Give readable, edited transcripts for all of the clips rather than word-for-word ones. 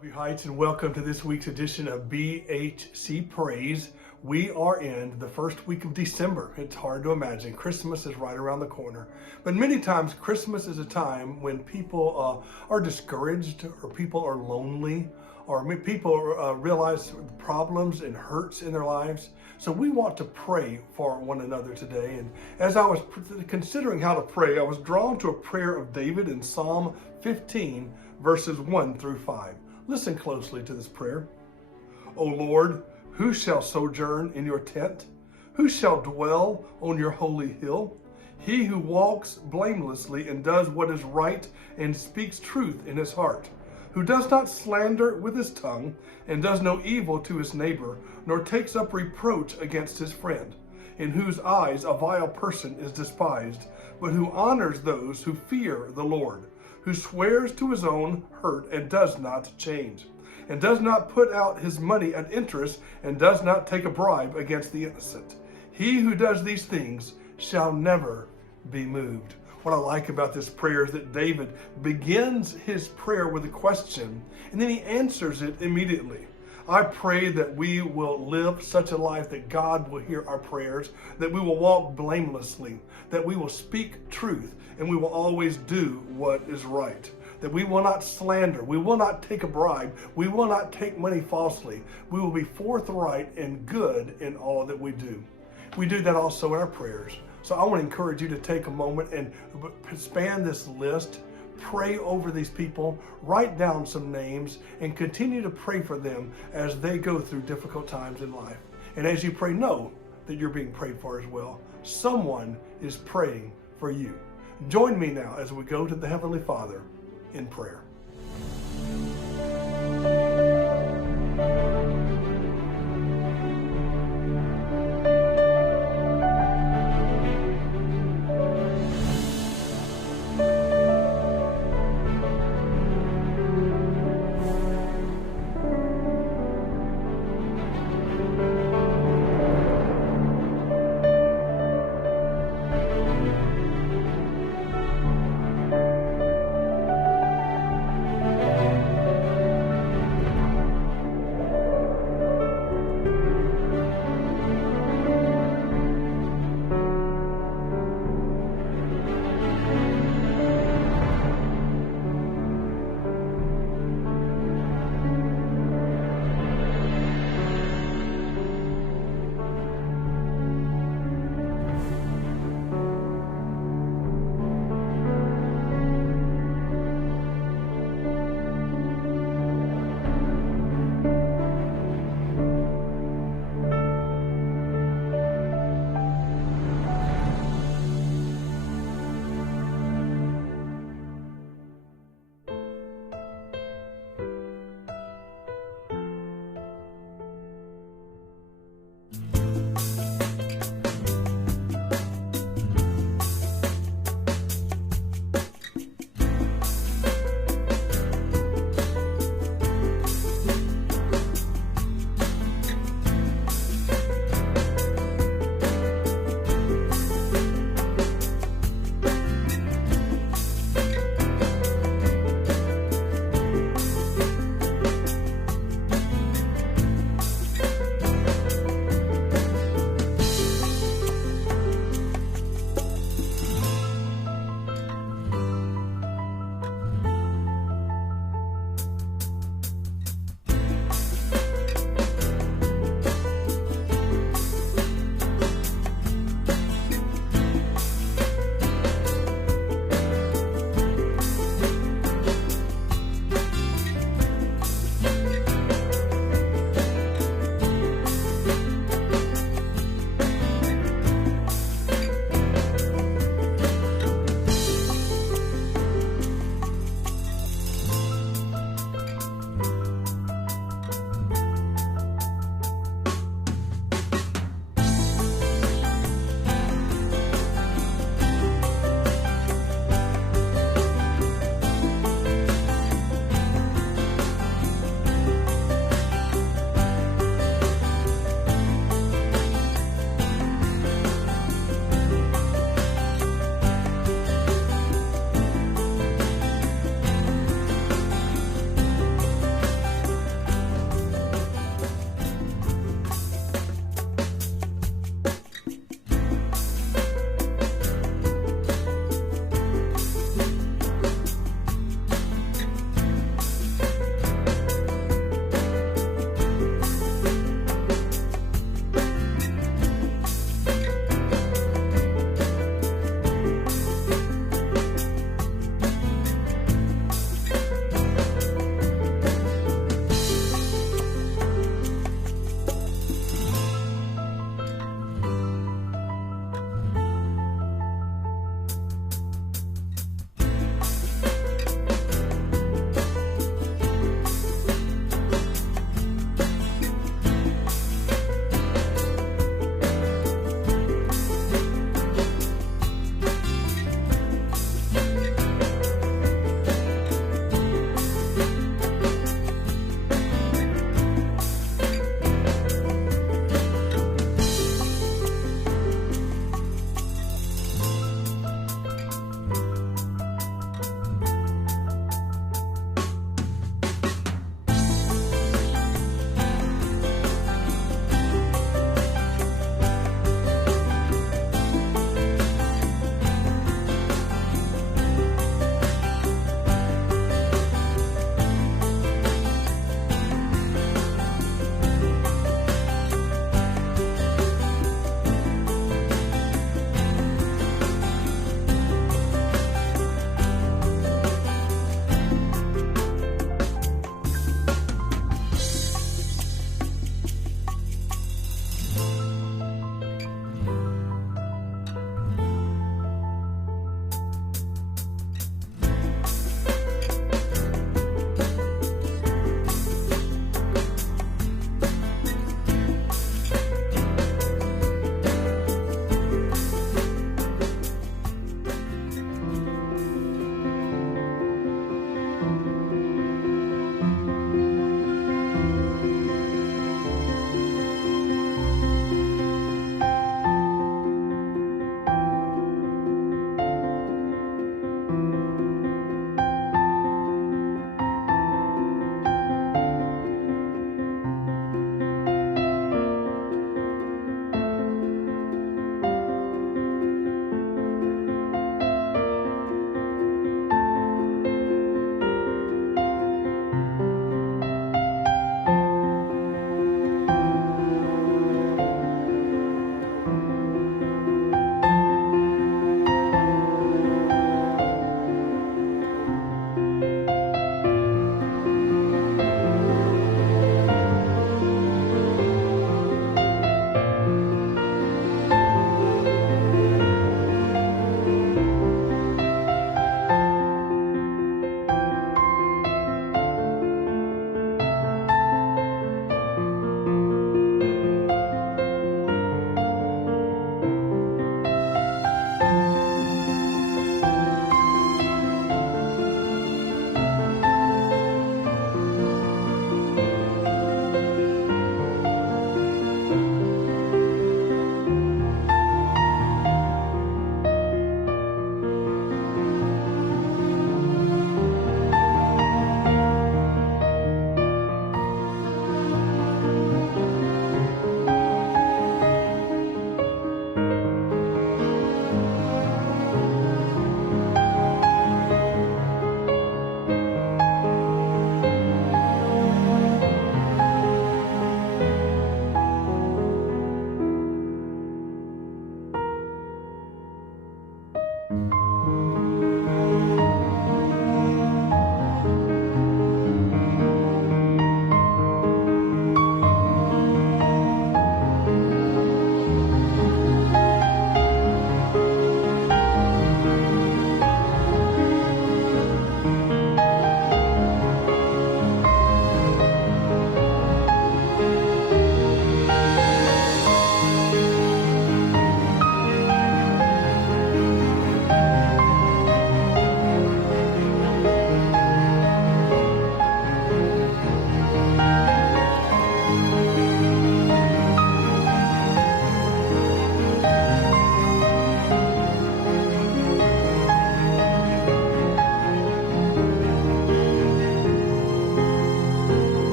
Bellevue Heights, and welcome to this week's edition of BHC Prayse. We are in the first week of December. It's hard to imagine. Christmas is right around the corner. But many times Christmas is a time when people are discouraged, or people are lonely, or people realize problems and hurts in their lives. So we want to pray for one another today. And as I was considering how to pray, I was drawn to a prayer of David in Psalm 15, verses 1 through 5. Listen closely to this prayer. O Lord, who shall sojourn in your tent? Who shall dwell on your holy hill? He who walks blamelessly and does what is right and speaks truth in his heart, who does not slander with his tongue and does no evil to his neighbor, nor takes up reproach against his friend, in whose eyes a vile person is despised, but who honors those who fear the Lord, who swears to his own hurt and does not change, and does not put out his money at interest, and does not take a bribe against the innocent. He who does these things shall never be moved. What I like about this prayer is that David begins his prayer with a question, and then he answers it immediately. I pray that we will live such a life that God will hear our prayers, that we will walk blamelessly, that we will speak truth, and we will always do what is right. That we will not slander, we will not take a bribe, we will not take money falsely. We will be forthright and good in all that we do. We do that also in our prayers. So I want to encourage you to take a moment and span this list. Pray over these people, write down some names, and continue to pray for them as they go through difficult times in life. And as you pray, know that you're being prayed for as well. Someone is praying for you. Join me now as we go to the Heavenly Father in prayer.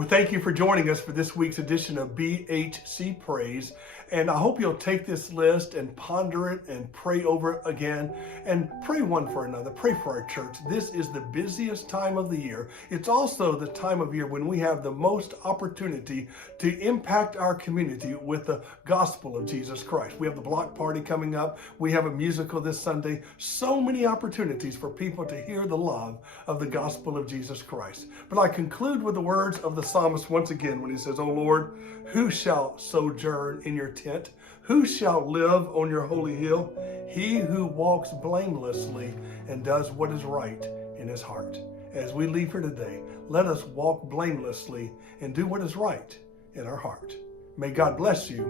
Well, thank you for joining us for this week's edition of BHC Prayse. And I hope you'll take this list and ponder it and pray over it again and pray one for another. Pray for our church. This is the busiest time of the year. It's also the time of year when we have the most opportunity to impact our community with the gospel of Jesus Christ. We have the block party coming up. We have a musical this Sunday. So many opportunities for people to hear the love of the gospel of Jesus Christ. But I conclude with the words of the psalmist once again when he says, "O Lord, who shall sojourn in your tent? Who shall live on your holy hill? He who walks blamelessly and does what is right in his heart." As we leave here today, let us walk blamelessly and do what is right in our heart. May God bless you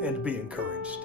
and be encouraged.